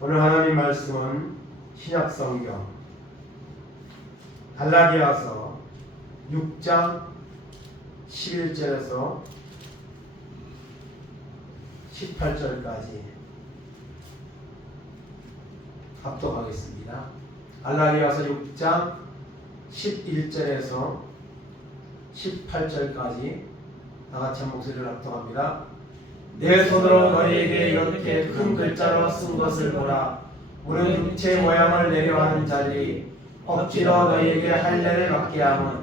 오늘 하나님 말씀은 신약 성경 갈라디아서 6장 11절에서 18절까지 합독하겠습니다. 갈라디아서 6장 11절에서 18절까지 다같이 한 목소리를 합독합니다. 내 손으로 너희에게 이렇게 큰 글자로 쓴 것을 보라. 우리 육체 모양을 내려하는 자들이 억지로 너희에게 할례를 받게 함은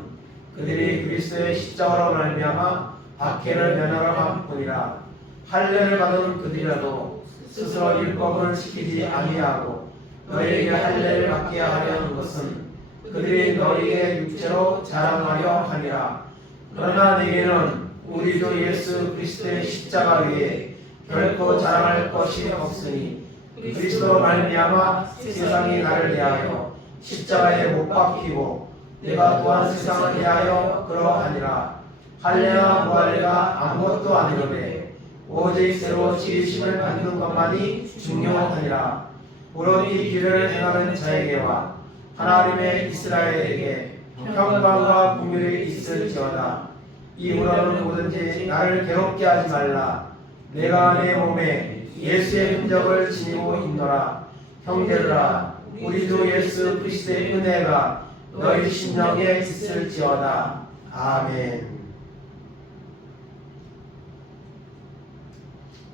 그들이 그리스도의 십자가로 말미암아 박해를 면하러 함뿐이라. 할례를 받은 그들이라도 스스로 율법을 지키지 아니하고 너희에게 할례를 받게 하려 하는 것은 그들이 너희의 육체로 자랑하려 함이라. 그러나 네게는 우리 주 예수 그리스도의 십자가 외에 결코 자랑할 것이 없으니 그리스도로 말미암아 세상이 나를 대하여 십자가에 못 박히고 내가 또한 세상을 대하여 그러하니라. 할례나 무할례가 아무것도 아니오되 오직 새로 지으심을 받는 것만이 중요하니라. 오로지 길을 행하는 자에게와 하나님의 이스라엘에게 평강과 긍휼이 있을지어다. 이후로는 뭐든지 나를 괴롭게 하지 말라. 내가 내 몸에 예수의 흔적을 지니고 있노라. 형제들아, 우리 주 예수 그리스도의 은혜가 너희 심령에 있을지어다. 아멘.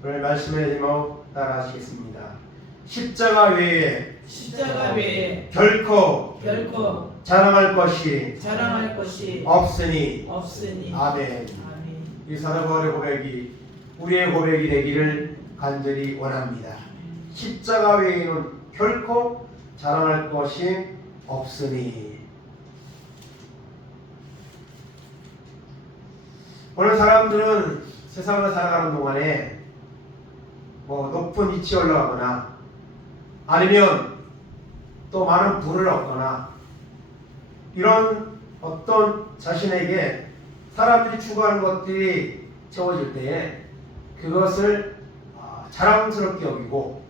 오늘 말씀의 제목 따라하시겠습니다. 십자가 외에 결코 자랑할 것이 없으니. 아멘. 이 사도바울의 고백이 우리의 고백이 되기를 간절히 원합니다. 십자가 외에는 결코 자랑할 것이 없으니. 오늘 사람들은 세상을 살아가는 동안에 높은 위치에 올라가거나 아니면 또 많은 부를 얻거나 이런 어떤 자신에게 사람들이 추구하는 것들이 채워질 때에 그것을 자랑스럽게 여기고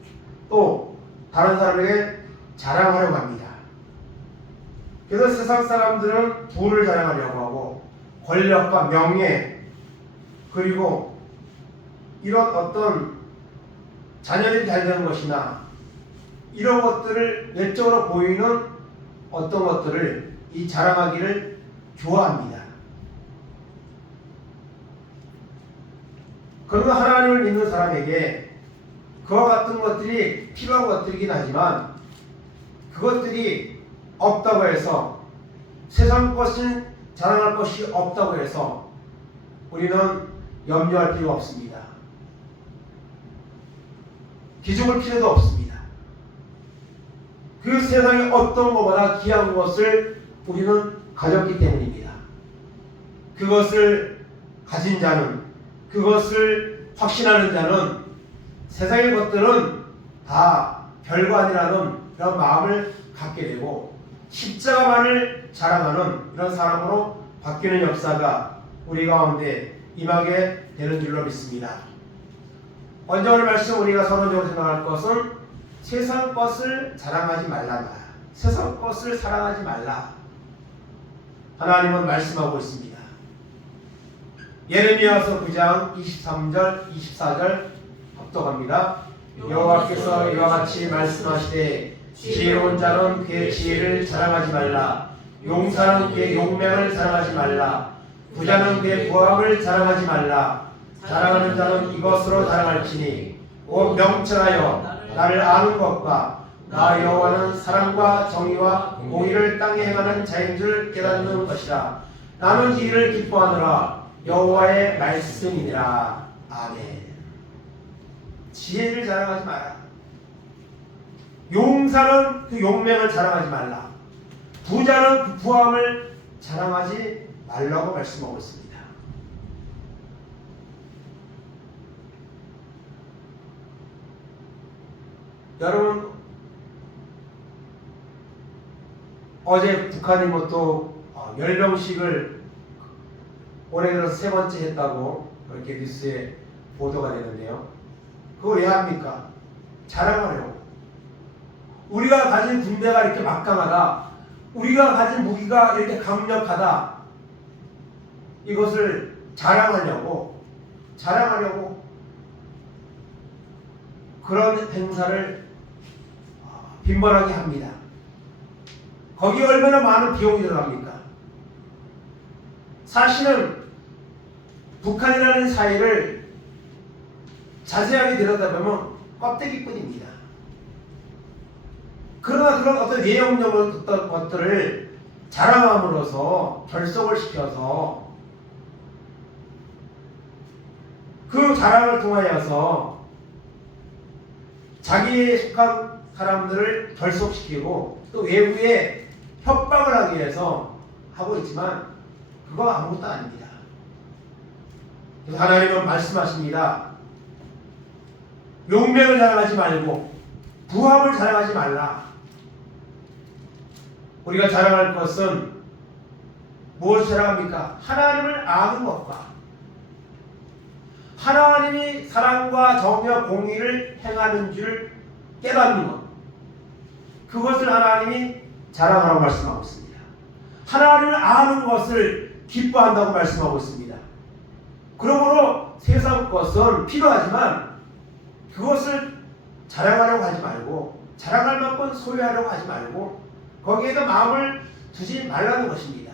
또 다른 사람에게 자랑하려고 합니다. 그래서 세상 사람들은 부를 자랑하려고 하고 권력과 명예 그리고 이런 어떤 자녀들이 잘 되는 것이나 이런 것들을 외적으로 보이는 어떤 것들을 이 자랑하기를 좋아합니다. 그러나 하나님을 믿는 사람에게 그와 같은 것들이 필요한 것들이긴 하지만 그것들이 없다고 해서 세상 것을 자랑할 것이 없다고 해서 우리는 염려할 필요가 없습니다. 기죽을 필요도 없습니다. 그 세상의 어떤 것보다 귀한 것을 우리는 가졌기 때문입니다. 그것을 가진 자는, 그것을 확신하는 자는 세상의 것들은 다 별거 아니라는 그런 마음을 갖게 되고 십자가만을 자랑하는 이런 사람으로 바뀌는 역사가 우리 가운데 임하게 되는 줄로 믿습니다. 먼저 오늘 말씀 우리가 서론적으로 생각할 것은 세상 것을 자랑하지 말라. 세상 것을 사랑하지 말라. 하나님은 말씀하고 있습니다. 예레미야서 9장 23절 24절 합독합니다. 여호와께서 이와 같이 말씀하시되 지혜로운 자는 그의 지혜를 자랑하지 말라. 용사는 그의 용맹을 자랑하지 말라. 부자는 그의 부함을 자랑하지 말라. 자랑하는 자는 이것으로 자랑할지니 오 명철하여 나를 아는 것과 나 여호와는 사랑과 정의와 공의를 땅에 행하는 자인 줄 깨닫는 것이라. 나는 이 일을 기뻐하노라. 여호와의 말씀이니라. 아멘. 지혜를 자랑하지 마라. 용사는 그 용맹을 자랑하지 말라. 부자는 그 부함을 자랑하지 말라고 말씀하고 있습니다. 여러분, 어제 북한이 또 열병식을 올해 들어서 3번째 했다고 그렇게 뉴스에 보도가 되는데요. 그거 왜 합니까? 자랑하려고. 우리가 가진 군대가 이렇게 막강하다, 우리가 가진 무기가 이렇게 강력하다, 이것을 자랑하려고 그런 행사를 빈번하게 합니다. 거기에 얼마나 많은 비용이 들어갑니까? 사실은 북한이라는 사회를 자세하게 들여다보면 껍데기뿐입니다. 그러나 그런 어떤 내용적인 어떤 것들을 자랑함으로써 결속을 시켜서 그 자랑을 통하여서 자기에 속한 사람들을 결속시키고 또 외부에 협박을 하기 위해서 하고 있지만 그거 아무것도 아닙니다. 그래서 하나님은 말씀하십니다. 용맹을 자랑하지 말고 부함을 자랑하지 말라. 우리가 자랑할 것은 무엇을 자랑합니까? 하나님을 아는 것과 하나님이 사랑과 정의와 공의를 행하는 줄 깨닫는 것, 그것을 하나님이 자랑하라고 말씀하고 있습니다. 하나님을 아는 것을 기뻐한다고 말씀하고 있습니다. 그러므로 세상 것은 필요하지만 그것을 자랑하려고 하지 말고, 자랑할 만큼 소유하려고 하지 말고 거기에도 마음을 두지 말라는 것입니다.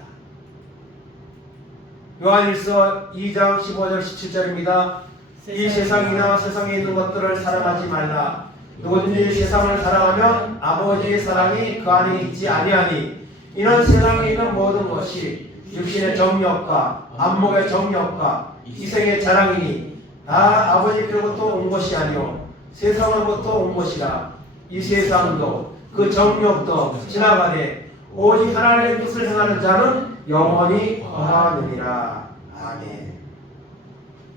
요한일서 2장 15절 17절입니다. 이 세상이나 세상에 있는 것들을 사랑하지 말라. 누구든지 세상을 사랑하면 아버지의 사랑이 그 안에 있지 아니하니 이는 세상에 있는 모든 것이 육신의 정욕과 안목의 정욕과 이생의 자랑이니 다 아버지께로부터 온 것이 아니요 세상으로부터 온 것이라. 이 세상도 그 정욕도 지나가되 오직 하나님의 뜻을 행하는 자는 영원히 거하느니라. 아멘.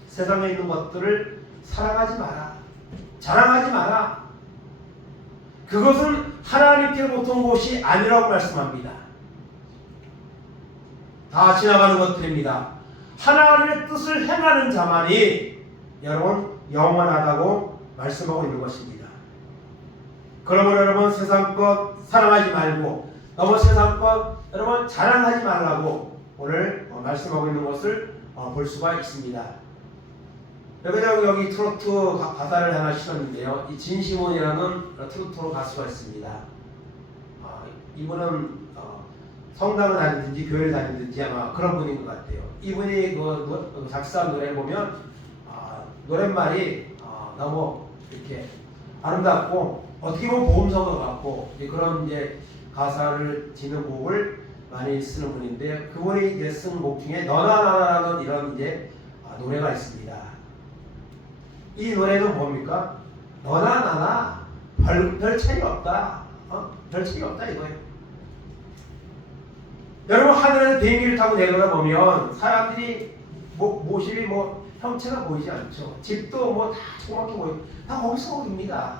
세상에 있는 것들을 사랑하지 마라. 자랑하지 마라. 그것은 하나님께로부터 온 것이 아니라고 말씀합니다. 다 지나가는 것들입니다. 하나님의 뜻을 행하는 자만이 여러분 영원하다고 말씀하고 있는 것입니다. 그러므로 여러분 세상 것 사랑하지 말고 너무 세상 것 여러분 자랑하지 말라고 오늘 말씀하고 있는 것을 볼 수가 있습니다. 여기 트로트 가사를 하나 실었는데요. 이 진시몬이라는 트로트 가수가 있습니다. 이분은 성당을 다니든지 교회를 다니든지 아마 그런 분인 것 같아요. 이분이 그 작사한 노래 보면 노랫말이 너무 이렇게 아름답고 어떻게 보면 보험성어 같고 그런 이제 가사를 지는 곡을 많이 쓰는 분인데 그분이 이제 쓴 곡 중에 너나 나나라는 이런 이제 노래가 있습니다. 이 노래는 뭡니까? 너나 나나 별 차이 없다. 별 차이 없다 이거예요. 여러분 하늘에서 비행기를 타고 내려다 보면 사람들이 모습이 형체가 보이지 않죠. 집도 다 조그맣게 보이고 다 거기서 거기입니다.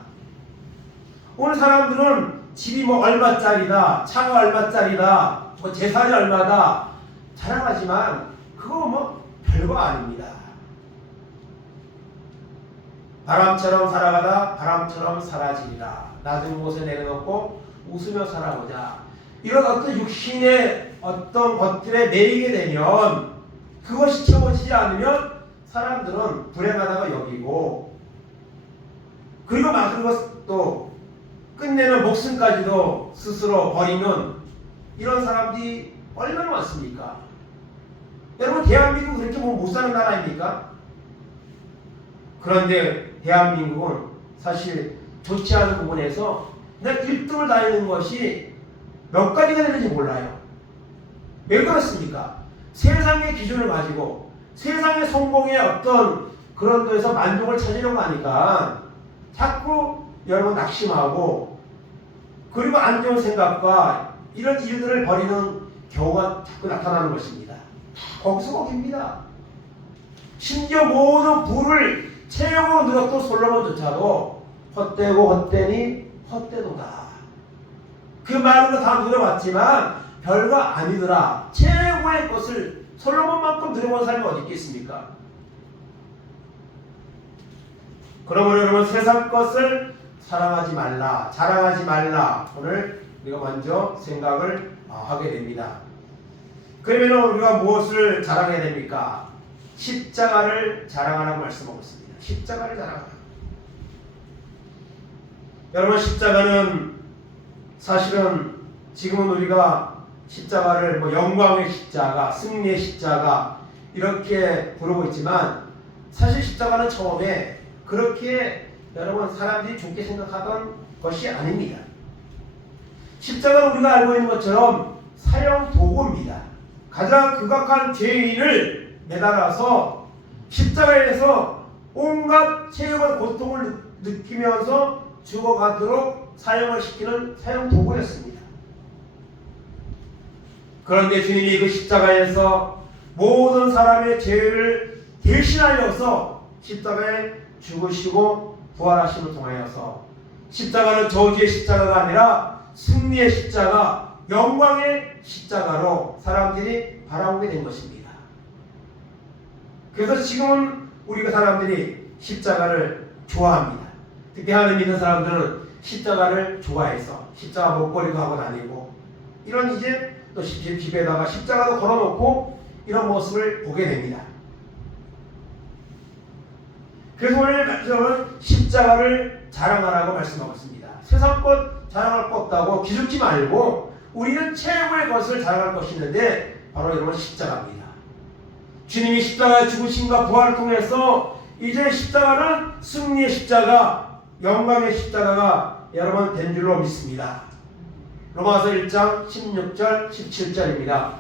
오늘 사람들은 집이 얼마짜리다, 차가 얼마짜리다, 재산이 얼마다 자랑하지만 그거 별거 아닙니다. 바람처럼 살아가다 바람처럼 사라지리라. 낮은 곳에 내려놓고 웃으며 살아보자. 이런 어떤 육신의 어떤 것들에 매이게 되면 그것이 채워지지 않으면 사람들은 불행하다고 여기고 그리고 그것도 끝내는 목숨까지도 스스로 버리는 이런 사람들이 얼마나 많습니까? 여러분 대한민국 그렇게 못 사는 나라 아닙니까? 그런데 대한민국은 사실 좋지 않은 부분에서 그냥 1등을 다니는 것이 몇 가지가 되는지 몰라요. 왜 그렇습니까? 세상의 기준을 가지고 세상의 성공의 어떤 그런 데서 만족을 찾으려고 하니까 자꾸 여러분 낙심하고 그리고 안 좋은 생각과 이런 일들을 벌이는 경우가 자꾸 나타나는 것입니다. 거기서 거기입니다. 심지어 모든 부를 체형으로 누렸던 솔로몬조차도 헛되고 헛되니 헛되도다. 그 말은 다 누려봤지만 별거 아니더라. 최고의 것을 솔로몬만큼 누려본 사람이 어디 있겠습니까? 그러므로 여러분 세상 것을 사랑하지 말라, 자랑하지 말라. 오늘 우리가 먼저 생각을 하게 됩니다. 그러면 우리가 무엇을 자랑해야 됩니까? 십자가를 자랑하라고 말씀하고 있습니다. 십자가를 자랑하라. 여러분, 십자가는 사실은 지금은 우리가 십자가를 영광의 십자가, 승리의 십자가 이렇게 부르고 있지만 사실 십자가는 처음에 그렇게 여러분 사람들이 좋게 생각하던 것이 아닙니다. 십자가는 우리가 알고 있는 것처럼 사형 도구입니다. 가장 극악한 죄인을 매달아서 십자가에서 온갖 체험과 고통을 느끼면서 죽어가도록 사형을 시키는 사형 도구였습니다. 그런데 주님이 그 십자가에서 모든 사람의 죄를 대신하여서 십자가에 죽으시고 부활하심을 통하여서 십자가는 저주의 십자가가 아니라 승리의 십자가, 영광의 십자가로 사람들이 바라보게 된 것입니다. 그래서 지금은 우리가 사람들이 십자가를 좋아합니다. 특히 하나님 믿는 사람들은 십자가를 좋아해서 십자가 목걸이도 하고 다니고 이런 이제 또 집에다가 십자가도 걸어놓고 이런 모습을 보게 됩니다. 그래서 오늘 말씀은 십자가를 자랑하라고 말씀하고 있습니다. 세상 것 자랑할 것 없다고 기죽지 말고 우리는 최고의 것을 자랑할 것이 있는데 바로 여러분 십자가입니다. 주님이 십자가에 죽으심과 부활을 통해서 이제 십자가는 승리의 십자가, 영광의 십자가가 여러분 된 줄로 믿습니다. 로마서 1장 16절 17절입니다.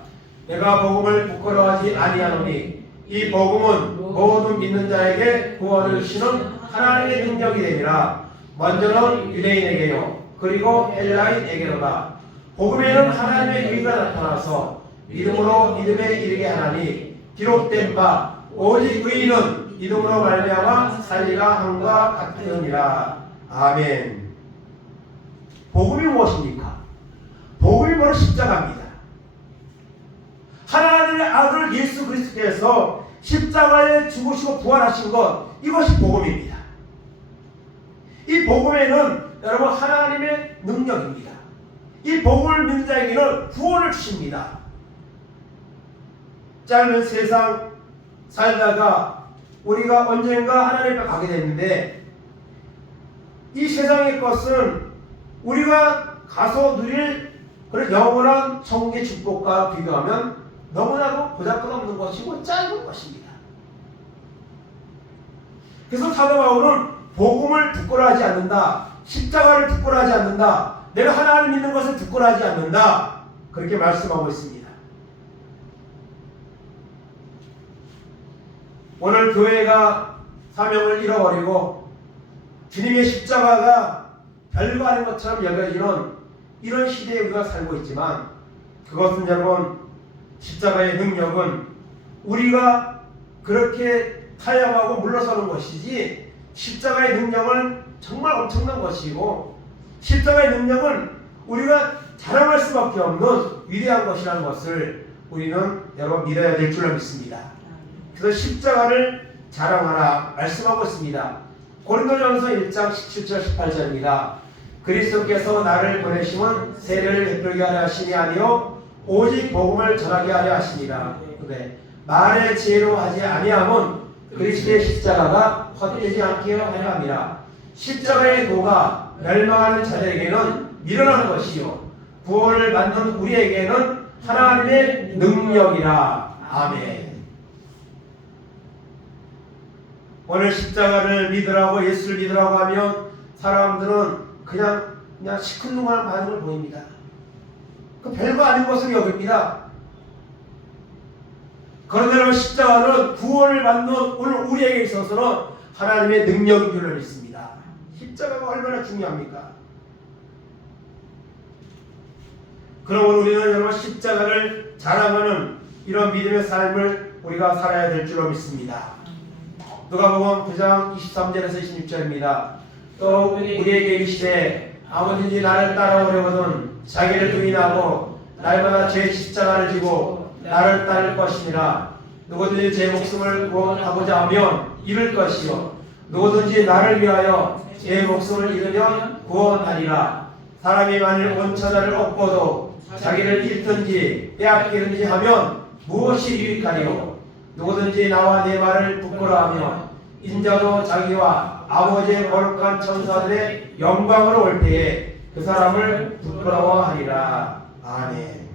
내가 복음을 부끄러워하지 아니하노니 이 복음은 모든 믿는 자에게 구원을 주시는 하나님의 능력이 되니라. 먼저는 유대인에게요 그리고 헬라인에게로다. 복음에는 하나님의 의가 나타나서 믿음으로 믿음에 이르게 하나니 기록된 바 오직 의인은 믿음으로 말미암아 살리라 함과 같으니라. 아멘. 복음이 무엇입니까? 복음이 바로 십자가입니다. 하나님의 아들 예수 그리스도께서 십자가에 죽으시고 부활하신 것, 이것이 복음입니다. 이 복음에는 여러분 하나님의 능력입니다. 이 복음을 믿는 자에게는 구원을 주십니다. 짧은 세상 살다가 우리가 언젠가 하나님 앞에 가게 됐는데 이 세상의 것은 우리가 가서 누릴 그런 영원한 천국의 축복과 비교하면 너무나도 보잘것없는 것이고 짧은 것입니다. 그래서 사도 바울은 복음을 부끄러워하지 않는다, 십자가를 부끄러워하지 않는다, 내가 하나님을 믿는 것을 부끄러워하지 않는다, 그렇게 말씀하고 있습니다. 오늘 교회가 사명을 잃어버리고 주님의 십자가가 별거 아닌 것처럼 여겨지는 이런 시대에 우리가 살고 있지만 그것은 여러분 십자가의 능력은 우리가 그렇게 타협하고 물러서는 것이지 십자가의 능력은 정말 엄청난 것이고 십자가의 능력은 우리가 자랑할 수밖에 없는 위대한 것이라는 것을 우리는 여러분 믿어야 될 줄로 믿습니다. 그래서 십자가를 자랑하라 말씀하고 있습니다. 고린도전서 1장 17절 18절입니다. 그리스도께서 나를 보내심은 세례를 베풀게 하려 하심이 아니요 오직 복음을 전하게 하려 하시니라. 말의 지혜로 하지 아니함은 그리스도의 십자가가 헛되지 않게 하려 함이라. 십자가의 도가 멸망하는 자들에게는 미련한 것이요 구원을 받는 우리에게는 하나님의 능력이라. 아멘. 오늘 십자가를 믿으라고 예수를 믿으라고 하면 사람들은 그냥 시큰둥한 반응을 보입니다. 그 별거 아닌 것을 여깁니다. 그런데 십자가는 구원을 받는 오늘 우리에게 있어서는 하나님의 능력인 줄로 믿습니다. 십자가가 얼마나 중요합니까? 그러면 우리는 여러분 십자가를 자랑하는 이런 믿음의 삶을 우리가 살아야 될 줄로 믿습니다. 누가복음 9장 23절에서 26절입니다. 또 우리에게 이르시되 아무든지 나를 따라오려거든 자기를 부인하고 날마다 제 십자가를 지고 나를 따를 것이니라. 누구든지 제 목숨을 구원하고자 하면 잃을 것이요 누구든지 나를 위하여 제 목숨을 잃으면 구원하리라. 사람이 만일 온 천하를 얻고도 자기를 잃든지 빼앗기든지 하면 무엇이 유익하리요? 누구든지 나와 내 말을 부끄러워하며 인자도 자기와 아버지의 거룩한 천사들의 영광으로 올 때에 그 사람을 부끄러워하리라. 아멘.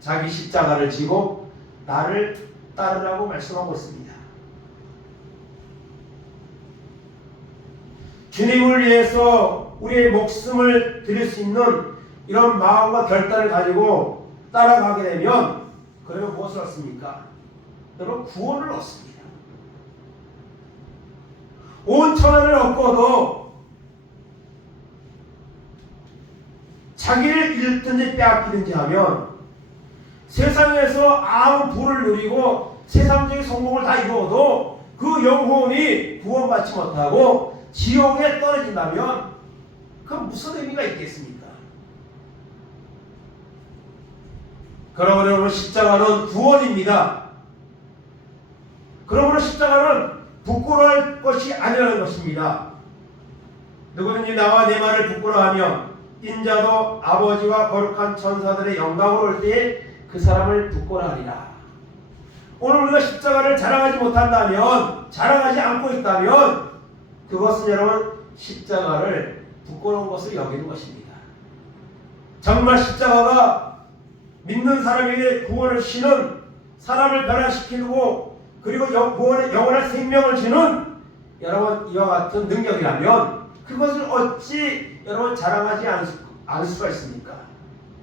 자기 십자가를 지고 나를 따르라고 말씀하고 있습니다. 주님을 위해서 우리의 목숨을 드릴 수 있는 이런 마음과 결단을 가지고 따라가게 되면 그러면 무엇을 얻습니까? 여러분, 구원을 얻습니다. 온 천하를 얻고도 자기를 잃든지 빼앗기든지 하면 세상에서 아무 부를 누리고 세상적인 성공을 다 이루어도 그 영혼이 구원받지 못하고 지옥에 떨어진다면 그건 무슨 의미가 있겠습니까? 그러므로 여러분, 십자가는 구원입니다. 그러므로 십자가는 부끄러워할 것이 아니라는 것입니다. 누구든지 나와 내 말을 부끄러워하면 인자도 아버지와 거룩한 천사들의 영광으로 올 때에 그 사람을 부끄러워하리라. 오늘 우리가 십자가를 자랑하지 못한다면, 자랑하지 않고 있다면 그것은 여러분 십자가를 부끄러운 것을 여기는 것입니다. 정말 십자가가 믿는 사람에게 구원을 주는, 사람을 변화시키고 그리고 영원한 생명을 주는 여러분 이와 같은 능력이라면 그것을 어찌 여러분 자랑하지 않을 수가 있습니까?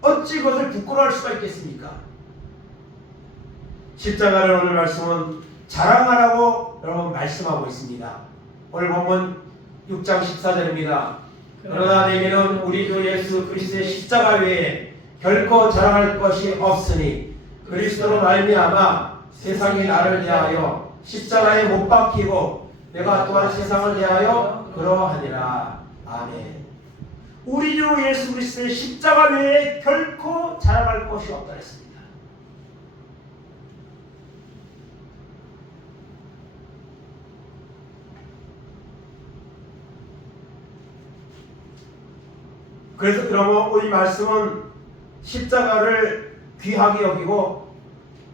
어찌 그것을 부끄러워할 수가 있겠습니까? 십자가를 오늘 말씀은 자랑하라고 여러분 말씀하고 있습니다. 오늘 본문 6장 14절입니다. 그러나 내게는 우리 주 예수 그리스도의 십자가 외에 결코 자랑할 것이 없으니 그리스도로 말미암아 세상이 나를 대하여 십자가에 못 박히고 내가 또한 세상을 대하여 그러하니라. 아멘. 우리 주 예수 그리스도의 십자가 외에 결코 자랑할 것이 없다 했습니다. 그래서 그러면 우리 말씀은 십자가를 귀하게 여기고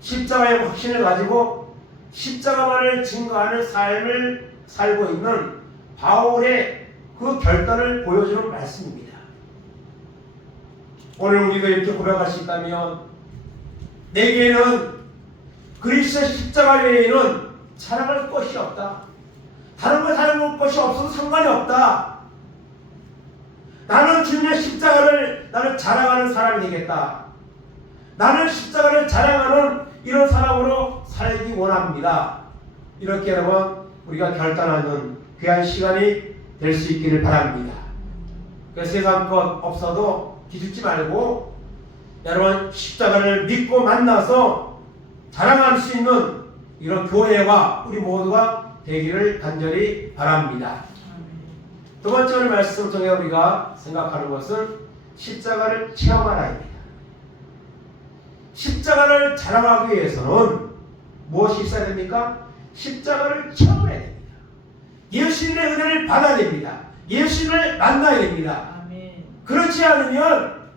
십자가의 확신을 가지고 십자가만을 증거하는 삶을 살고 있는 바울의 그 결단을 보여주는 말씀입니다. 오늘 우리가 이렇게 고백할 수 있다면 내게는 그리스도의 십자가 외에는 자랑할 것이 없다. 다른 걸 자랑할 것이 없어도 상관이 없다. 나는 주님의 십자가를 나는 자랑하는 사람이 되겠다. 나는 십자가를 자랑하는 이런 사람으로 살기 원합니다. 이렇게 여러분 우리가 결단하는 귀한 시간이 될 수 있기를 바랍니다. 그래서 세상 것 없어도 기죽지 말고 여러분 십자가를 믿고 만나서 자랑할 수 있는 이런 교회와 우리 모두가 되기를 간절히 바랍니다. 두 번째 오늘 말씀 통해 우리가 생각하는 것은 십자가를 체험하라입니다. 십자가를 자랑하기 위해서는 무엇이 있어야 됩니까? 십자가를 체험해야 됩니다. 예수님의 은혜를 받아야 됩니다. 예수님을 만나야 됩니다. 아멘. 그렇지 않으면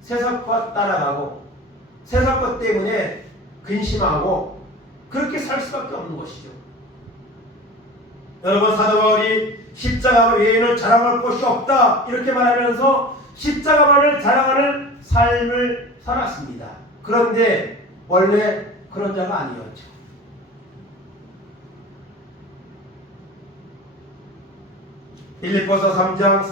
세상과 따라가고 세상 것 때문에 근심하고 그렇게 살 수밖에 없는 것이죠. 여러분, 사도 바울이 십자가 외에는 자랑할 것이 없다 이렇게 말하면서 십자가만을 자랑하는 삶을 살았습니다. 그런데 원래 그런 자가 아니었죠. 빌립보서 3장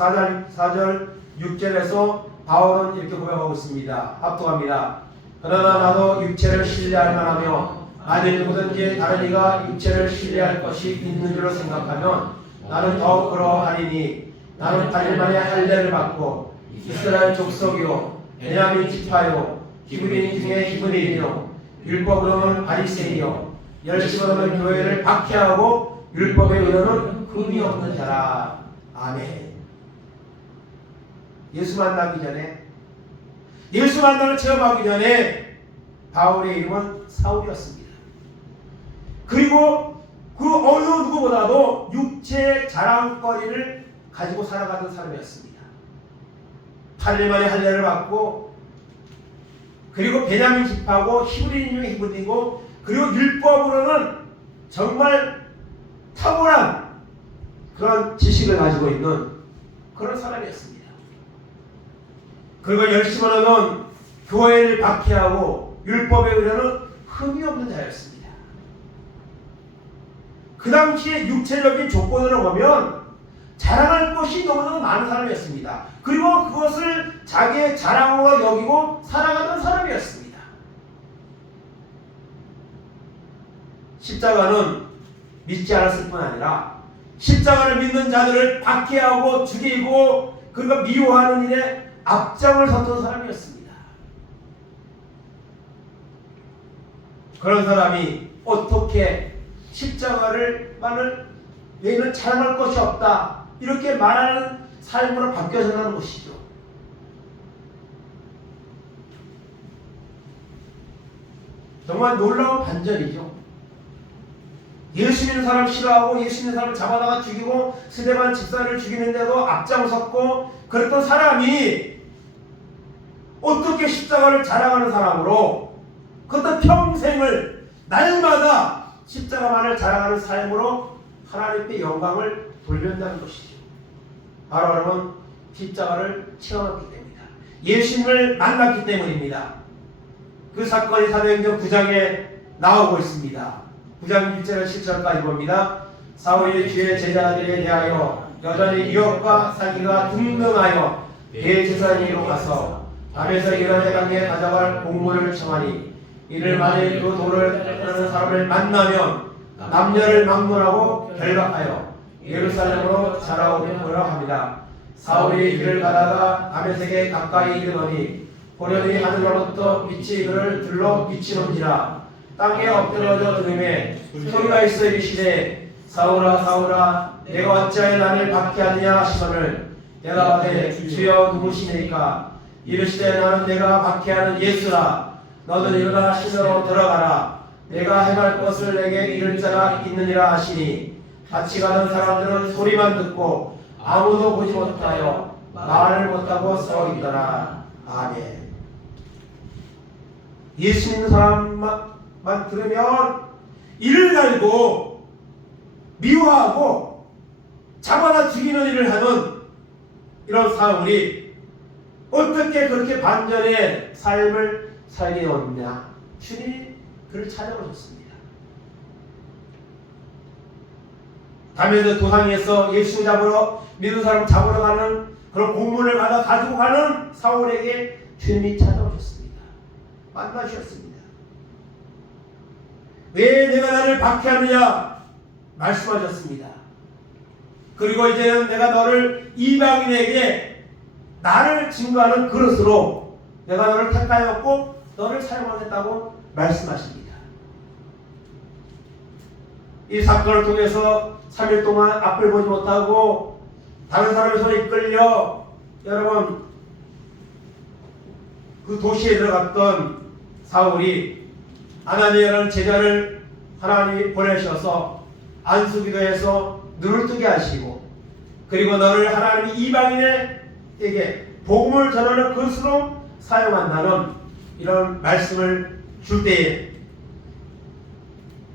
4절 6절에서 바울은 이렇게 고백하고 있습니다. 합독합니다. 그러나 나도 육체를 신뢰할 만하며 만일 누구든지 다른 이가 육체를 신뢰할 것이 있는 줄로 생각하면 나는 더욱 그러하리니 나는 8일 만에 할례를 받고 이스라엘 족속이요 베냐민 지파요 히브리인 중에 히브리인이요 율법으로는 바리새인이요 열심으로는 교회를 박해하고 율법에 의로는 흠이 없는 자라. 아멘. 예수 만나기 전에 예수 만남을 체험하기 전에 바울의 이름은 사울이었습니다. 그리고 그 어느 누구보다도 육체의 자랑거리를 가지고 살아가던 사람이었습니다. 8일 만에 할례를 받고, 그리고 베냐민 집하고 히브리 중에 히브리고, 그리고 율법으로는 정말 탁월한 그런 지식을 가지고 있는 그런 사람이었습니다. 그리고 열심히 하는 교회를 박해하고 율법에 의하는 흠이 없는 자였습니다. 그 당시에 육체적인 조건으로 보면 자랑할 것이 너무너무 많은 사람이었습니다. 그리고 그것을 자기의 자랑으로 여기고 살아가던 사람이었습니다. 십자가는 믿지 않았을 뿐 아니라 십자가를 믿는 자들을 박해하고 죽이고 그리고 미워하는 일에 앞장을 섰던 사람이었습니다. 그런 사람이 어떻게 십자가를 만을 얘는 자랑할 것이 없다 이렇게 말하는 삶으로 바뀌어진다는 것이죠. 정말 놀라운 반전이죠. 예수 믿는 사람 싫어하고 예수 믿는 사람을 잡아다가 죽이고 스데반 집사를 죽이는데도 앞장섰고 그랬던 사람이 어떻게 십자가를 자랑하는 사람으로 그것도 평생을 날마다 십자가만을 자랑하는 삶으로 하나님께 영광을 돌린다는 것이죠. 바로 여러분 십자가를 체험했기 때문입니다. 예수님을 만났기 때문입니다. 그 사건이 사도행전 9장에 나오고 있습니다. 9장 1절에서 7절까지 봅니다. 사울이 주의 제자들에 대하여 여전히 유혹과 사기가 등등하여 대제사장에게로 가서 밤에서 이런 해당에 가져갈 공문을 청하니 이를 만일 그 돌을 하는 사람을 만나면 남녀를 막론하고 결박하여 예루살렘으로 자라오려고 합니다. 사울이 길을 가다가 다메섹에 가까이 이르더니 호련히 하늘로부터 빛이 그를 둘러 비치는지라 땅에 엎드러져 들음에 소리가 있어 이르시되 사울아 사울아 내가 어찌하여 나를 박해하느냐 하시거늘 내가 가되 주여 누구시니까 이르시되 나는 내가 박해하는 예수라 너는 일어나 시내로 들어가라 내가 행할 것을 내게 이를 자가 있느니라 하시니 같이 가던 사람들은 소리만 듣고 아무도 보지 못하여 말을 못하고 서 있더라. 아멘. 예수 믿는 사람만 들으면 이를 갈고 미워하고 잡아다 죽이는 일을 하는 이런 사울이 어떻게 그렇게 반전의 삶을 살게 되었느냐. 주님이 그를 찾아오셨습니다. 다메섹 도상에서 예수 잡으러 믿는 사람 잡으러 가는 그런 공문을 받아 가지고 가는 사울에게 주님이 찾아오셨습니다. 만나주셨습니다. 왜 내가 나를 박해하느냐 말씀하셨습니다. 그리고 이제는 내가 너를 이방인에게 나를 증거하는 그릇으로 내가 너를 택하였고 너를 사용하겠다고 말씀하십니다. 이 사건을 통해서 3일 동안 앞을 보지 못하고 다른 사람의 손에 이끌려 여러분 그 도시에 들어갔던 사울이 아나니아라는 제자를 하나님이 보내셔서 안수기도해서 눈을 뜨게 하시고 그리고 너를 하나님이 이방인에게 복음을 전하는 그릇으로 사용한다는 이런 말씀을 줄 때에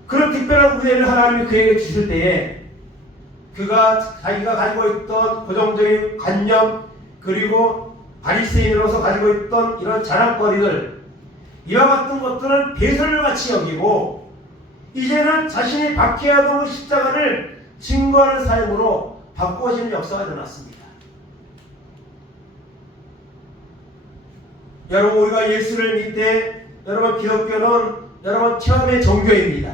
그런 특별한 은혜를 하나님이 그에게 주실 때에 그가 자기가 가지고 있던 고정적인 관념 그리고 바리새인으로서 가지고 있던 이런 자랑거리들 이와 같은 것들은 배설같이 여기고 이제는 자신이 박해하던 십자가를 증거하는 삶으로 바꾸어지는 역사가 일어났습니다. 여러분 우리가 예수를 믿을 때 여러분 기독교는 여러분 처음의 종교입니다.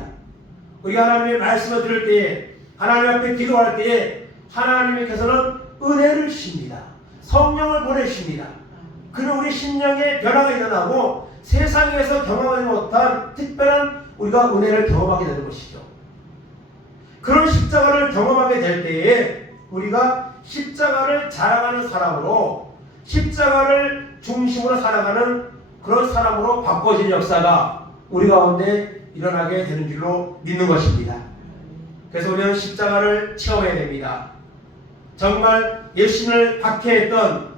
우리가 하나님의 말씀을 들을 때에 하나님 앞에 기도할 때에 하나님께서는 은혜를 주십니다. 성령을 보내주십니다. 그리고 우리 심령에 변화가 일어나고 세상에서 경험하지 못한 특별한 우리가 은혜를 경험하게 되는 것이죠. 그런 십자가를 경험하게 될 때에 우리가 십자가를 자랑하는 사람으로 십자가를 중심으로 살아가는 그런 사람으로 바꿔진 역사가 우리 가운데 일어나게 되는 줄로 믿는 것입니다. 그래서 우리는 십자가를 체험해야 됩니다. 정말 예수님을 박해했던,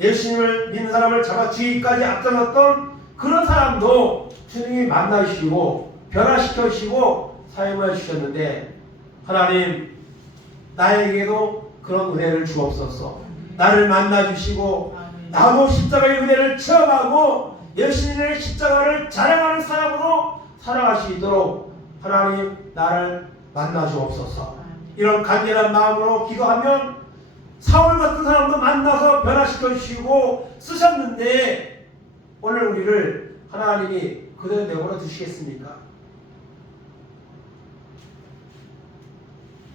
예수님을 믿는 사람을 잡아 죽이기까지 앞장섰던 그런 사람도 주님이 만나주시고 변화시켜 주시고 사용해 주셨는데, 하나님 나에게도 그런 은혜를 주옵소서. 나를 만나주시고 나도 십자가의 은혜를 체험하고 예수님의 십자가를 자랑하는 사람으로 살아갈 수 있도록 하나님 나를 만나주옵소서. 이런 간절한 마음으로 기도하면 사울 같은 사람도 만나서 변화시켜 주시고 쓰셨는데, 오늘 우리를 하나님이 그대로 내버려 두시겠습니까?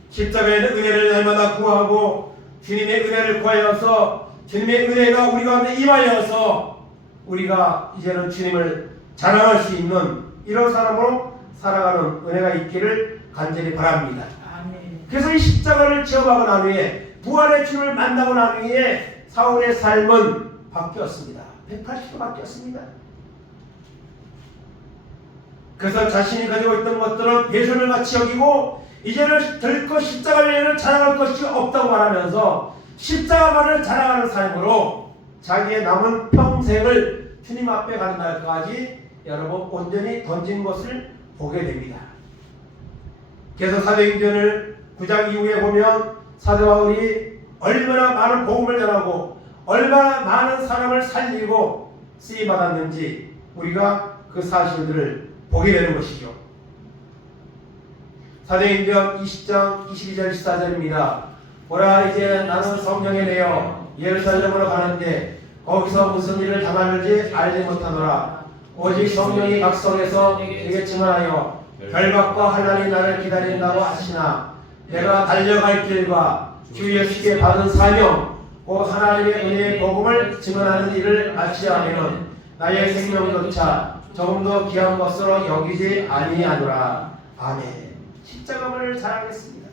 십자가의 은혜를 날마다 구하고 주님의 은혜를 구하여서 주님의 은혜가 우리 가운데 임하여서 우리가 이제는 주님을 자랑할 수 있는 이런 사람으로 살아가는 은혜가 있기를 간절히 바랍니다. 아멘. 그래서 이 십자가를 체험하고 난 후에, 부활의 주님을 만나고 난 후에 사울의 삶은 바뀌었습니다. 180도 바뀌었습니다. 그래서 자신이 가지고 있던 것들은 배설물 같이 여기고 이제는 덜컥 십자가 외에는 자랑할 것이 없다고 말하면서 십자가만을 자랑하는 삶으로 자기의 남은 평생을 주님 앞에 가는 날까지 여러분 온전히 던진 것을 보게 됩니다. 그래서 사도행전을 9장 이후에 보면 사도 바울이 얼마나 많은 복음을 전하고 얼마나 많은 사람을 살리고 쓰임받았는지 우리가 그 사실들을 보게 되는 것이죠. 사도행전 20장 22절 24절입니다. 보라, 이제 나는 성령에 내어 예루살렘으로 가는데 거기서 무슨 일을 당하는지 알지 못하노라. 오직 성령이 각 성에서 내게 증언하여 결박과 환난이 나를 기다린다고 하시나, 내가 달려갈 길과 주 예수께 받은 사명 곧 하나님의 은혜의 복음을 증언하는 일을 마치지 않으면 나의 생명조차 조금 더 귀한 것으로 여기지 아니하노라. 아멘. 십자가를 자랑했습니다.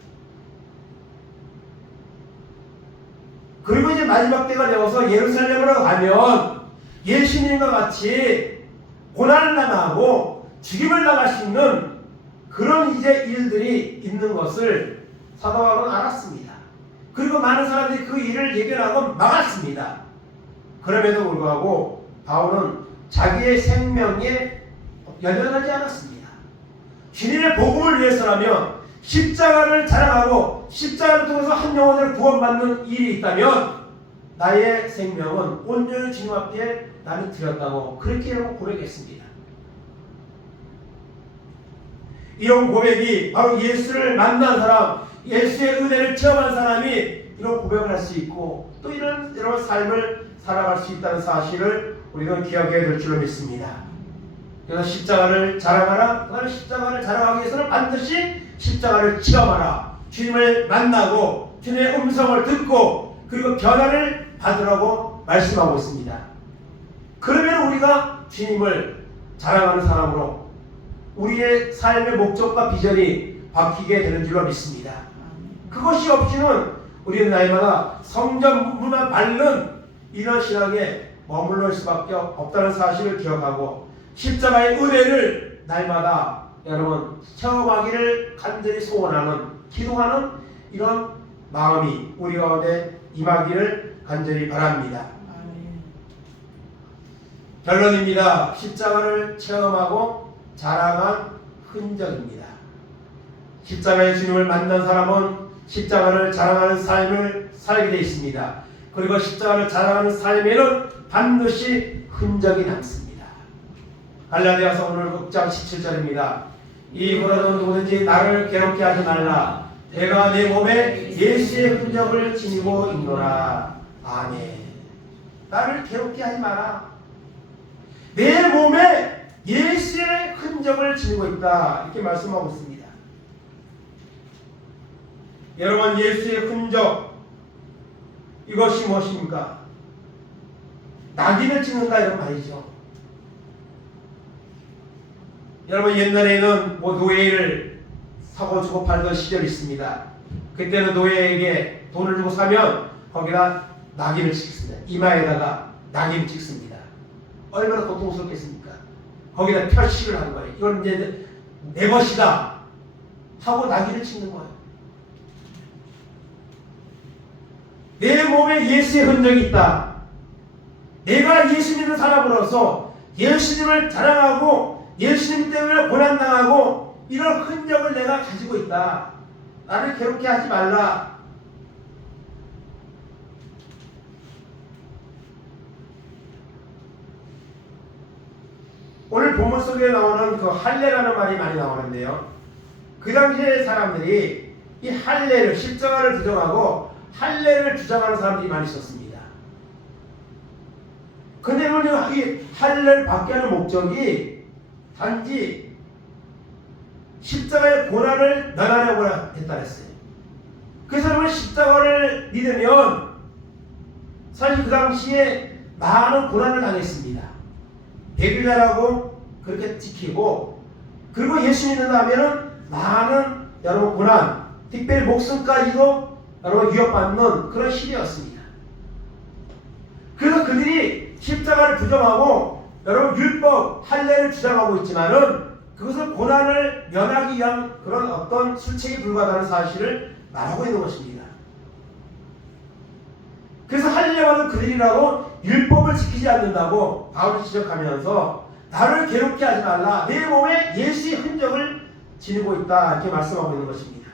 그리고 이제 마지막 때가 되어서 예루살렘으로 가면 예수님과 같이 고난을 당하고 죽임을 당할 수 있는 그런 이제 일들이 있는 것을 사도 바울은 알았습니다. 그리고 많은 사람들이 그 일을 예견하고 막았습니다. 그럼에도 불구하고 바울은 자기의 생명에 연연하지 않았습니다. 주님의 복음을 위해서라면 십자가를 자랑하고 십자가를 통해서 한 영혼을 구원받는 일이 있다면 나의 생명은 온전히 주님 앞에 나는 드렸다고 그렇게 고백했습니다. 이런 고백이 바로 예수를 만난 사람, 예수의 은혜를 체험한 사람이 이런 고백을 할 수 있고 또 이런 여러 삶을 살아갈 수 있다는 사실을 우리는 기억해야 될 줄로 믿습니다. 그래서 십자가를 자랑하라. 그러나 십자가를 자랑하기 위해서는 반드시 십자가를 체험하라. 주님을 만나고 주님의 음성을 듣고 그리고 변화를 받으라고 말씀하고 있습니다. 그러면 우리가 주님을 자랑하는 사람으로 우리의 삶의 목적과 비전이 바뀌게 되는 줄로 믿습니다. 그것이 없이는 우리는 날마다 성전문만 밟는 이런 신앙에 머물러 수밖에 없다는 사실을 기억하고 십자가의 은혜를 날마다 여러분 체험하기를 간절히 소원하는, 기도하는 이런 마음이 우리 가운데 임하기를 간절히 바랍니다. 결론입니다. 십자가를 체험하고 자랑한 흔적입니다. 십자가의 주님을 만난 사람은 십자가를 자랑하는 삶을 살게 되어 있습니다. 그리고 십자가를 자랑하는 삶에는 반드시 흔적이 남습니다. 갈라디아서 오늘 6장 17절입니다. 이후로는 누구든지 나를 괴롭게 하지 말라. 내가 내 몸에 예수의 흔적을 지니고 있노라. 아멘. 나를 괴롭게 하지 마라. 내 몸에 예수의 흔적을 지니고 있다. 이렇게 말씀하고 있습니다. 여러분, 예수의 흔적, 이것이 무엇입니까? 낙인을 찍는다 이런 말이죠. 여러분, 옛날에는 노예를 사고 주고 팔던 시절이 있습니다. 그때는 노예에게 돈을 주고 사면 거기다 낙인을 찍습니다. 이마에다가 낙인을 찍습니다. 얼마나 고통스럽겠습니까? 거기다 표시를 하는 거예요. 이건 이제 내 것이다. 하고 낙인을 찍는 거예요. 내 몸에 예수의 흔적이 있다. 내가 예수 믿는 사람으로서 예수님을 자랑하고 예수님 때문에 고난당하고 이런 흔적을 내가 가지고 있다. 나를 괴롭게 하지 말라. 오늘 본문 속에 나오는 그 할례라는 말이 많이 나오는데요. 그 당시에 사람들이 이 할례를, 십자가를 부정하고 할례를 주장하는 사람들이 많이 있었습니다. 근데 이 할례를 받게 하는 목적이 단지 십자가의 고난을 면하려고 했다 했어요. 그래서 여러분 십자가를 믿으면 사실 그 당시에 많은 고난을 당했습니다. 배교자라고 그렇게 지키고, 그리고 예수 믿는다면은 많은 여러분 고난, 특별히 목숨까지도 여러분 위협받는 그런 시대였습니다. 그래서 그들이 십자가를 부정하고 여러분 율법, 할례를 주장하고 있지만은 그것은 고난을 면하기 위한 그런 어떤 술책에 불과하다는 사실을 말하고 있는 것입니다. 그래서 할례받은 그들이라도 율법을 지키지 않는다고 바울이 지적하면서 나를 괴롭게 하지 말라. 내 몸에 예수의 흔적을 지니고 있다. 이렇게 말씀하고 있는 것입니다.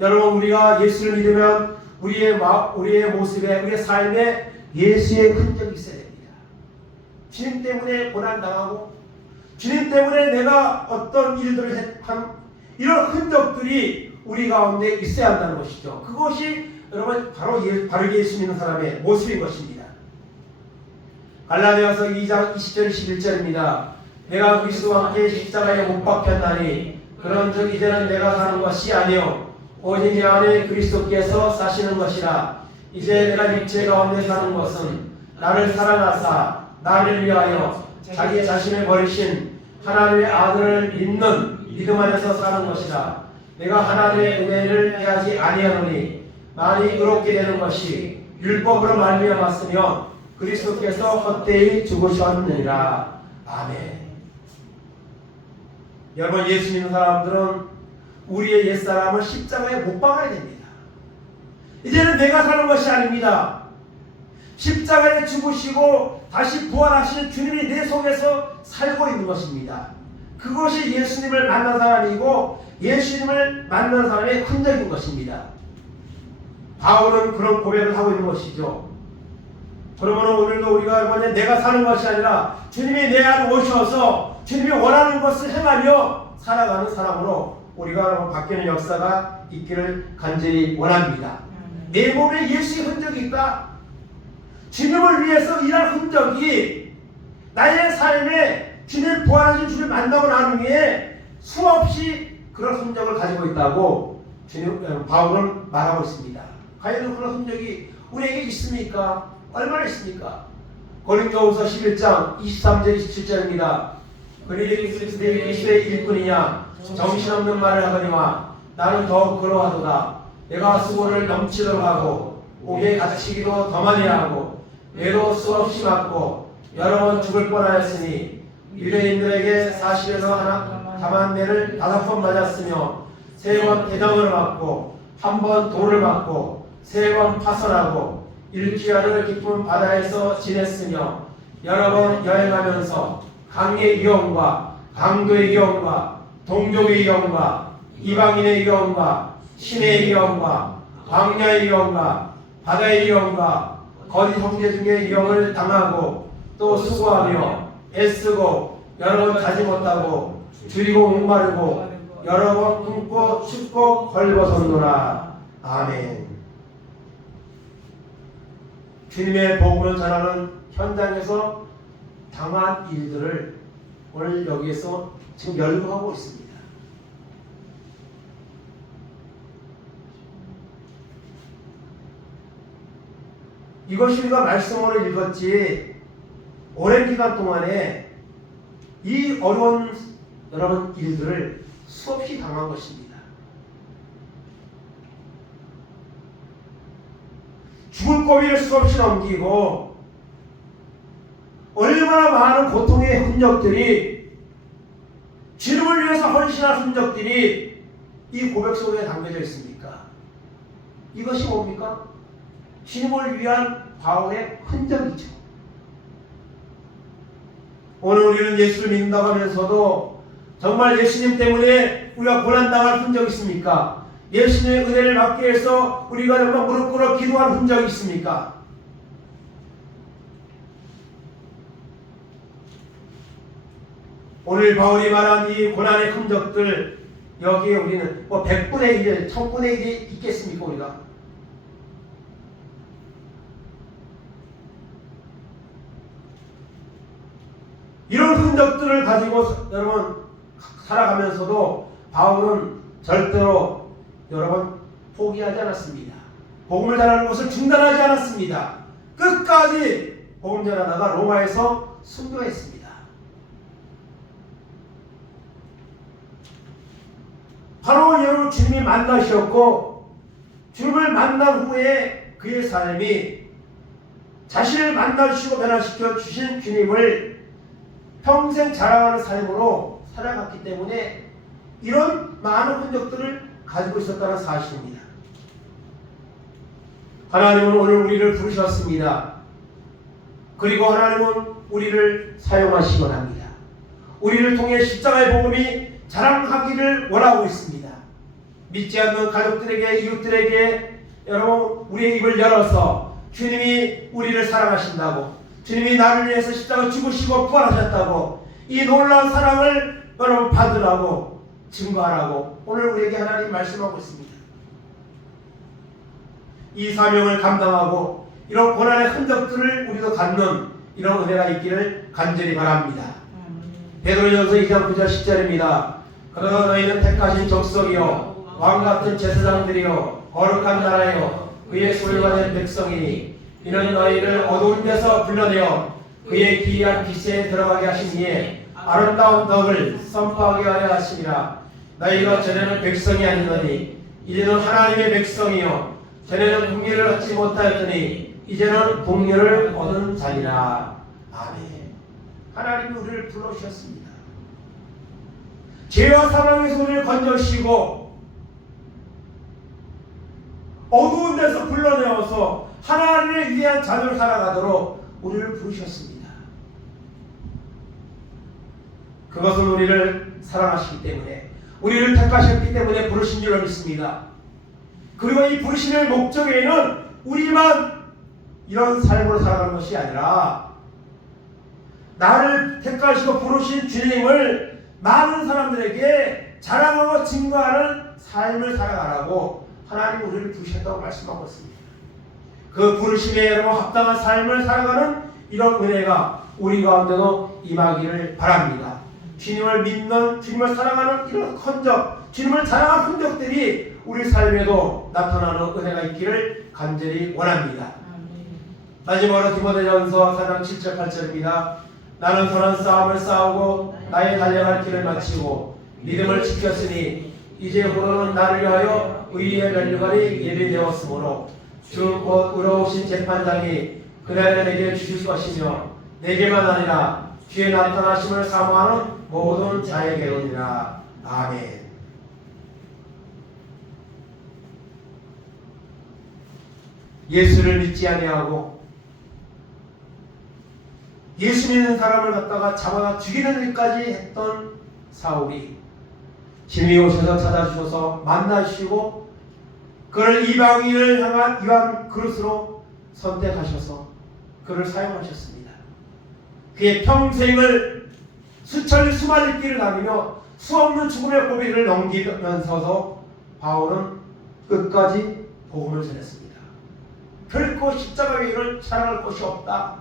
여러분, 우리가 예수를 믿으면 우리의 모습에, 우리의 삶에 예수의 흔적이 있어야 됩니다. 주님 때문에 고난당하고 주님 때문에 내가 어떤 일들을 한 이런 흔적들이 우리 가운데 있어야 한다는 것이죠. 그것이 여러분 바로 예수 믿는 사람의 모습인 것입니다. 갈라디아서 2장 20절 21절입니다. 내가 그리스도와 함께 십자가에 못 박혔나니 그런즉 이제는 내가 사는 것이 아니요 오직 내 안에 그리스도께서 사시는 것이라. 이제 내가 육체 가운데 사는 것은 나를 사랑하사 나를 위하여 자기 자신을 버리신 하나님의 아들을 믿는 믿음 안에서 사는 것이라. 내가 하나님의 은혜를 피하지 아니하노니 많이 의롭게 되는 것이 율법으로 말미암았으며 그리스도께서 헛되이 죽으셨느니라. 아멘. 여러분, 예수 믿는 사람들은 우리의 옛사람을 십자가에 못 박아야 됩니다. 이제는 내가 사는 것이 아닙니다. 십자가에 죽으시고 다시 부활하신 주님이 내 속에서 살고 있는 것입니다. 그것이 예수님을 만난 사람이고 예수님을 만난 사람의 흔적인 것입니다. 바울은 그런 고백을 하고 있는 것이죠. 그러면 오늘도 우리가 내가 사는 것이 아니라 주님이 내 안에 오셔서 주님이 원하는 것을 행하며 살아가는 사람으로 우리가 바뀌는 역사가 있기를 간절히 원합니다. 내 몸에 예수의 흔적이 있다. 주님을 위해서 일할 흔적이 나의 삶에 주님 부활하신 주님을 만나고 난 후에 수없이 그런 흔적을 가지고 있다고 바울은 말하고 있습니다. 과연 그런 흔적이 우리에게 있습니까? 얼마나 있습니까? 고린도후서 11장 23절 27절입니다. 그리스도의 일꾼이냐 정신없는 말을 하거니와 나는 더욱 그러하도다. 내가 수고를 넘치도록 하고 옥에 갇히기도 더 많이 하고 매도 수없이 맞고 여러 번 죽을 뻔하였으니 유대인들에게 40에서 다만대를 5번 맞았으며 3번 대장을 맞고 1번 돌을 맞고 3번 파선하고 일주일을 깊은 바다에서 지냈으며 여러 번 여행하면서 강의 위험과 강도의 위험과 동족의 위험과 이방인의 위험과 신의 위험과 광야의 위험과 바다의 위험과 거짓 형제 중에 위험을 당하고 또 수고하며 애쓰고 여러 번 자지 못하고 줄이고 목마르고 여러 번 굶고 춥고 걸벗었노라. 아멘. 주님의 복음을 전하는 현장에서 당한 일들을 오늘 여기에서 지금 열거하고 있습니다. 이것이 우리가 말씀으로 읽었지 오랜 기간 동안에 이 어려운 여러분 일들을 수없이 당한 것입니다. 죽을 고비를 수없이 넘기고 얼마나 많은 고통의 흔적들이 주님을 위해서 헌신한 흔적들이 이 고백 속에 담겨져 있습니까? 이것이 뭡니까? 주님을 위한 바울의 흔적이죠. 오늘 우리는 예수를 믿는다고 하면서도 정말 예수님 때문에 우리가 고난당할 흔적이 있습니까? 예수님의 은혜를 받기 위해서 우리가 정말 무릎 꿇어 기도한 흔적이 있습니까? 오늘 바울이 말한 이 고난의 흔적들, 여기에 우리는 100분의 1, 1000분의 1이 있겠습니까? 우리가? 이런 흔적들을 가지고 여러분 살아가면서도 바울은 절대로 여러분 포기하지 않았습니다. 복음을 전하는 것을 중단하지 않았습니다. 끝까지 복음 전하다가 로마에서 순교했습니다. 바로 여러분 주님이 만나셨고, 주님을 만난 후에 그의 삶이 자신을 만나주시고 변화시켜 주신 주님을 평생 자랑하는 삶으로 살아갔기 때문에 이런 많은 흔적들을 가지고 있었다는 사실입니다. 하나님은 오늘 우리를 부르셨습니다. 그리고 하나님은 우리를 사용하시곤 합니다. 우리를 통해 십자가의 복음이 자랑하기를 원하고 있습니다. 믿지 않는 가족들에게, 이웃들에게 여러분 우리의 입을 열어서 주님이 우리를 사랑하신다고, 주님이 나를 위해서 십자가 죽으시고 부활하셨다고, 이 놀라운 사랑을 여러분 받으라고, 증거하라고 오늘 우리에게 하나님 말씀하고 있습니다. 이 사명을 감당하고 이런 고난의 흔적들을 우리도 갖는 이런 은혜가 있기를 간절히 바랍니다. 베드로전서 2장 9절 10절입니다. 그러나 너희는 택하신 족속이요 왕같은 제사장들이요 거룩한 나라요 그의 소유가 된 백성이니 이는 너희를 어두운 데서 불러내어 그의 기이한 빛에 들어가게 하신 이에 아름다운 덕을 선포하게 하려 하심이라. 너희가 전에는 백성이 아니더니 이제는 하나님의 백성이요 전에는 국리를 얻지 못하였더니 이제는 국리를 얻은 자니라. 아멘. 하나님이 우리를 불러주셨습니다. 죄와 사망에서 우리를 건져주시고 어두운 데서 불러내어서 하나님의 위한 자녀를 살아가도록 우리를 부르셨습니다. 그것은 우리를 사랑하시기 때문에, 우리를 택하셨기 때문에 부르신 줄로 믿습니다. 그리고 이 부르심의 목적에는 우리만 이런 삶으로 살아가는 것이 아니라 나를 택하시고 부르신 주님을 많은 사람들에게 자랑하고 증거하는 삶을 살아가라고 하나님이 우리를 부르셨다고 말씀하고 있습니다. 그 부르심에 여러분 합당한 삶을 살아가는 이런 은혜가 우리 가운데도 임하기를 바랍니다. 주님을 믿는, 주님을 사랑하는 이런 흔적, 주님을 자랑하는 흔적들이 우리 삶에도 나타나는 은혜가 있기를 간절히 원합니다. 마지막으로 디모데전서 4장 7절 8절입니다. 나는 선한 싸움을 싸우고 나의 달려갈 길을 마치고 믿음을 지켰으니 이제 후로는 나를 위하여 의의 면류관이 예비되었으므로 주 곧 의로우신 재판장이 그날에 내게 주실 것이며 내게만 아니라 주의 나타나심을 사모하는 모든 자에게로니라. 아멘. 예수를 믿지 아니하고 예수 믿는 사람을 갖다가 잡아다 죽이는 일까지 했던 사울이 주님이 오셔서 찾아주셔서 만나주시고 그를 이방인을 향한 이방 그릇으로 선택하셔서 그를 사용하셨습니다. 그의 평생을 수많은 길을 다니며 수없는 죽음의 고비를 넘기면서도 바울은 끝까지 복음을 전했습니다. 결코 십자가 위를 자랑할 것이 없다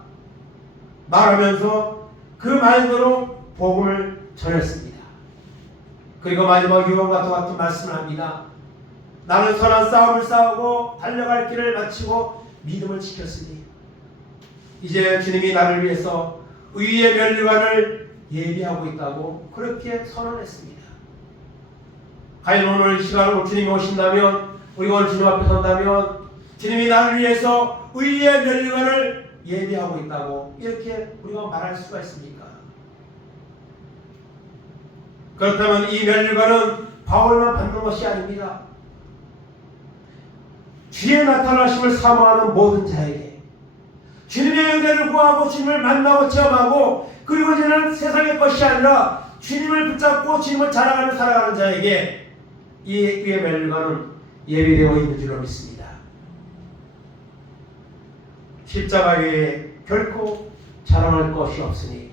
말하면서 그 말대로 복음을 전했습니다. 그리고 마지막 유언과 같은 말씀을 합니다. 나는 선한 싸움을 싸우고 달려갈 길을 마치고 믿음을 지켰으니 이제 주님이 나를 위해서 의의 면류관을 예비하고 있다고 그렇게 선언했습니다. 과연 오늘 이 시간으로 주님이 오신다면, 우리가 오늘 주님 앞에 선다면 주님이 나를 위해서 의의 면류관을 예비하고 있다고 이렇게 우리가 말할 수가 있습니까? 그렇다면 이 멸류관은 바울만 받는 것이 아닙니다. 주의 나타나심을 사모하는 모든 자에게, 주님의 은혜를 구하고 주님을 만나고 체험하고 그리고 이제는 세상의 것이 아니라 주님을 붙잡고 주님을 자랑하며 살아가는 자에게 이 위의 멸류관은 예비되어 있는 줄로 믿습니다. 십자가 외에 결코 자랑할 것이 없으니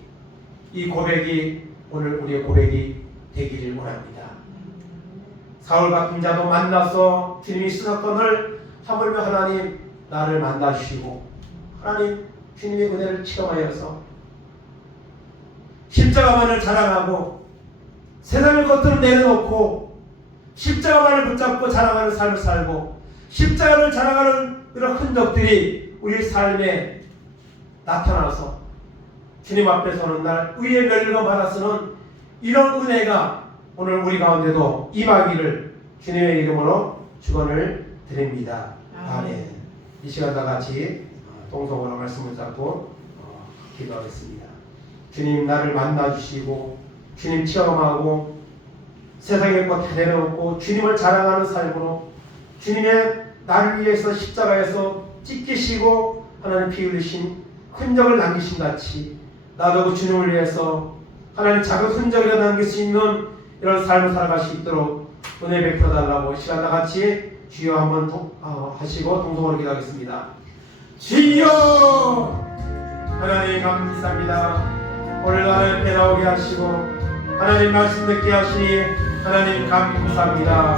이 고백이 오늘 우리의 고백이 되기를 원합니다. 사울 같은 자도 만나서 주님이 수사건을 하물며 하나님 나를 만나주시고 하나님 주님의 은혜를 체험하여서 십자가만을 자랑하고 세상의 것들을 내려놓고 십자가만을 붙잡고 자랑하는 삶을 살고 십자가를 자랑하는 그런 흔적들이 우리 삶에 나타나서 주님 앞에 서는 날 의의 멸류관 받아 쓰는 이런 은혜가 오늘 우리 가운데도 임하기를 주님의 이름으로 축원을 드립니다. 아멘. 이 시간 다 같이 동성으로 말씀을 잡고 기도하겠습니다. 주님 나를 만나주시고 주님 체험하고 세상의 것 다 내려놓고 주님을 자랑하는 삶으로 주님의 나를 위해서 십자가에서 찢기시고 하나님 피 흘리신 흔적을 남기신 같이 나도 그 주님을 위해서 하나님 작은 흔적이라 남길 수 있는 이런 삶을 살아갈 수 있도록 은혜 베풀어 달라고 시간 다 같이 주여 한번 하시고 동성으로 기도하겠습니다. 주여 하나님 감사합니다. 오늘 나를 배나오게 하시고 하나님 말씀 듣게 하시니 하나님 감사합니다.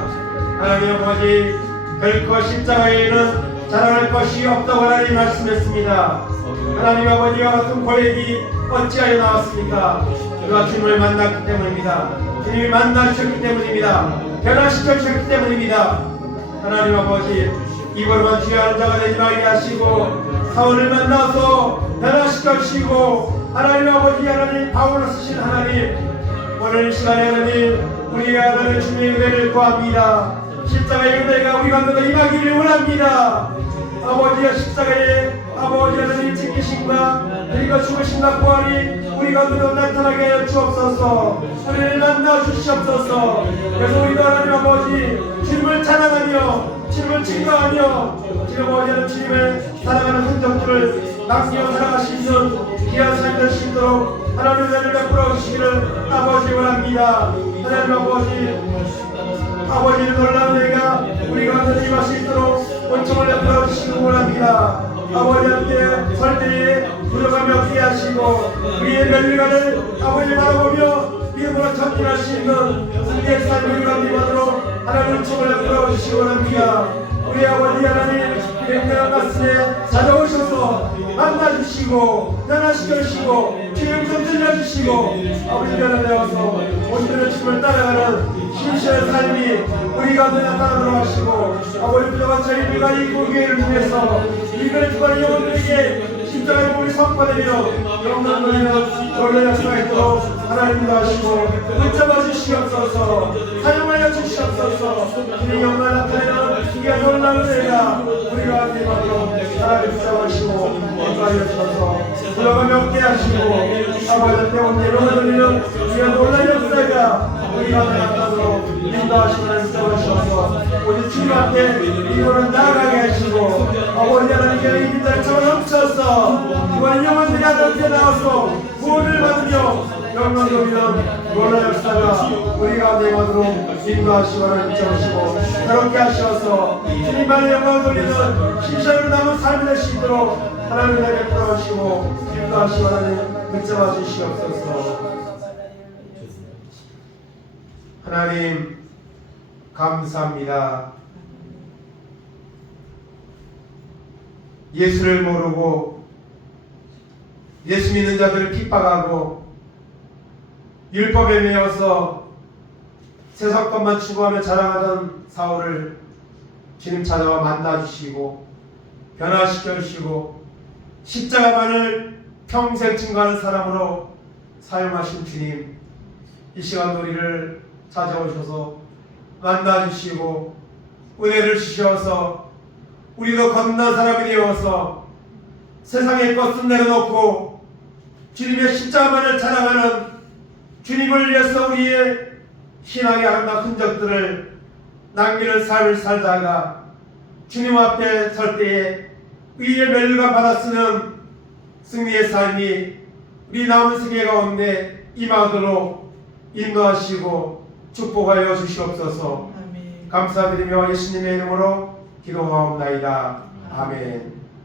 하나님 아버지 결코 십자가에는 자랑할 것이 없다고 하나님 말씀했습니다. 하나님 아버지와 같은 고백이 어찌하여 나왔습니까? 그가 주님을 만났기 때문입니다. 주님이 만나주셨기 때문입니다. 변화시켜주셨기 때문입니다. 하나님 아버지 이걸로만 주의하는 자가 되지 말게 하시고 사울을 만나서 변화시켜주시고 하나님 아버지 하나님 바울을 쓰신 하나님 오늘 이 시간에 하나님 우리 하나님 주님의 은혜를 구합니다. 십자가의 은혜가 우리 가운데 임하기를 원합니다. 아버지의 십자가에 아버지 하나님 지키심과 그리고 죽으심과 부활이 우리 가운데 나타나게 하여 주옵소서. 우리를 만나 주시옵소서. 그래서 우리도 하나님 아버지 주님을 찬양하며 주님을 증거하며 지금 어제는 주님의 사랑하는 흔적들을 남겨 살아갈 수 있는 귀한 삶이 될 수 있도록 하나님의 은혜를 베풀어 주시기를 아버지 원합니다. 하나님 아버지의 놀라운 은혜가 우리 가운데 임할 수 있도록 은총을 베풀어 주시기 원합니다. 아버지 함께 설 때에 부족함이 없게 하시고 우리의 멸류관을 아버지 바라보며 믿음으로 전진할 수 있는 우리의 삶을 가운데만으로 하나님 은총을 베풀어 주시기 원합니다. 우리 아버지 하나님 굉장한 가슴에 찾아오셔서 만나주시고 변화시켜주시고 주의 음성 들려주시고 아버지 변화되어서 오늘의 주님을 따라가는 신실한 삶이 우리 가운데 나타나도록 하시고 아버지 부족한 저희들과 이 교회를 통해서 이들의 주관의 영혼들에게 십자가의 몸이 선포되며 영광 놀리는 놀라는 역사가 있도록 하나님도 하시고 붙잡아 주시옵소서. 사용하여 주시옵소서. 주님 영광 나타내는 기가 놀라운 은혜가 우리 가운데 임하도록 하나님 붙잡아주시고 영광하여 주셔서 들어가며 없게 하시고 아버지한테 온데 영광 놀리는 기가 놀라운 역사가 우리 가운데 나타나도록 인도하시고 하나님 붙잡아주셔서 오직 주님 앞에 이거는 나아가게 하시고 아버지 하나님께 이 빛을 차고 넘쳐서 이번 영혼들이 하나님께 나와서 구원을 받으며 영광 돌리는 놀라운 역사가 우리 가운데 임하도록 인도하시고 하나님 붙잡으시고 그렇게 하셔서 주님만의 영광 돌리는 신실하게 남은 삶이 될 수 있도록 하나님을 베풀어 주시고 인도하시고 하나님 붙잡아 주시옵소서. 하나님 감사합니다. 예수를 모르고 예수 믿는 자들을 핍박하고 율법에 매여서 세상 것만 추구하며 자랑하던 사울을 주님 찾아와 만나주시고 변화시켜주시고 십자가만을 평생 증거하는 사람으로 사용하신 주님, 이 시간 우리를 찾아오셔서 만나주시고 은혜를 주셔서 우리도 건넌 사람이 되어서 세상의 것은 내려놓고 주님의 십자가만을 자랑하는 주님을 위해서 우리의 신앙의 아름다운 흔적들을 남기는 삶을 살다가 주님 앞에 설 때에 의의 멸류관 받아 쓰는 승리의 삶이 우리 남은 세계 가운데 임하도록 인도하시고 축복하여 주시옵소서. 아멘. 감사드리며 예수님의 이름으로 기도하옵나이다. 아멘.